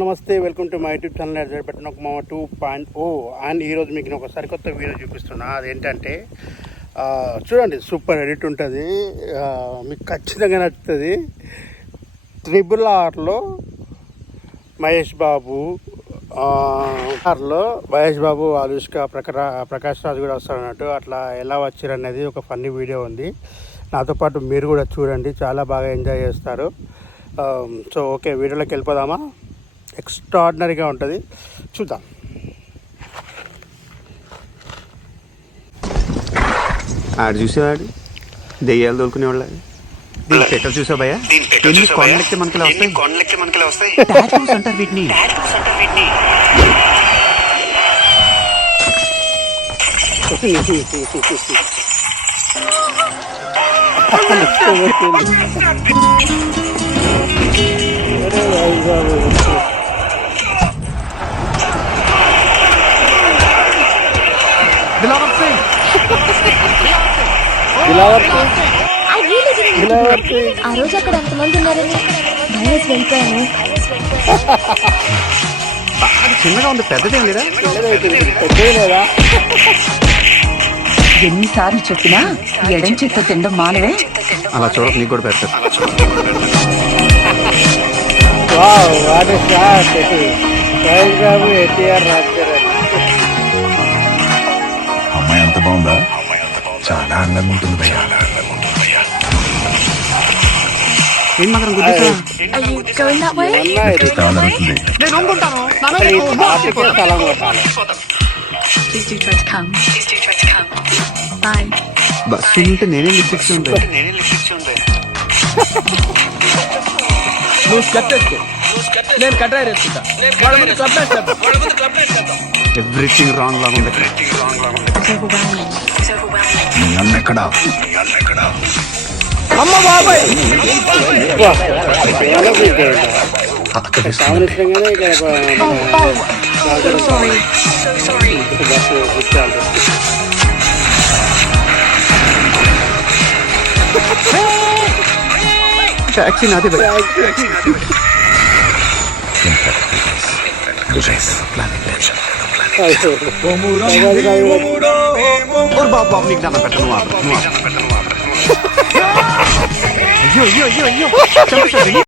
నమస్తే, welcome to my YouTube channel ఎడ్జెట్పెట్టిన ఒక మామ 2.0. అండ్ ఈరోజు మీకు నేను ఒక సరికొత్త వీడియో చూపిస్తున్నా. అదేంటంటే చూడండి, సూపర్ ఎడిట్ ఉంటుంది, మీకు ఖచ్చితంగా నచ్చుతుంది. RRRలో మహేష్ బాబు, అనుష్క, ప్రకాష్ రాజ్ కూడా వస్తారన్నట్టు. అట్లా ఎలా వచ్చారనేది ఒక ఫన్నీ వీడియో ఉంది. నాతో పాటు మీరు కూడా చూడండి, చాలా బాగా ఎంజాయ్ చేస్తారు. సో ఓకే, వీడియోలోకి వెళ్ళిపోదామా? ఎక్స్ట్రాడినరీగా ఉంటుంది, చూద్దాం. ఆడు చూసేవాడు దెయ్యాలు దొరుకునేవాళ్ళ. దీని పెట్టలు చూసావు భయ్యా, ఎన్ని కొండలెక్కి మనకి వస్తాయి. టాటూస్ అంటారు వీటిని. ఆ రోజు అక్కడ ఎంతమంది ఉన్నారని మైనస్ వెళ్ళిపోయాను. చిన్నగా ఉంది, పెద్దదేం లేదా? ఎన్నిసార్లు చెప్పినా ఎడం చేత్తో తినడం మానవే. అలా చూడక నీకు కూడా పెడతారు. అమ్మాయి అంత బాగుందా? చాలా అందంగా ఉంటుంది భయ్యా. ఏం మగరం గుద్దేశా? Are you going that way? జరుగుతుంది. Please do try to come. Bye. Bus ఉంటే నేనే లిప్స్టిక్స్ ఉంటాయి. నువ్వు స్టెప్ వేసుకో, నేను కట్రాయర్ వేసుకుంటా. వాళ్ళ ముందు క్లబ్ వేస్తాను. ఎవ్రీథింగ్ రాంగ్ లాగా ఉంది. It's overwhelming. నీ అన్న ఎక్కడా? అమ్మ బాబాయ్, సామర్థ్యంగానే ఇక్కడ So sorry. టాక్సీ నాది భయ్యా. బాబు నీకు దండం పెట్టను. అయ్యో అయ్యో అయ్యో అయ్యో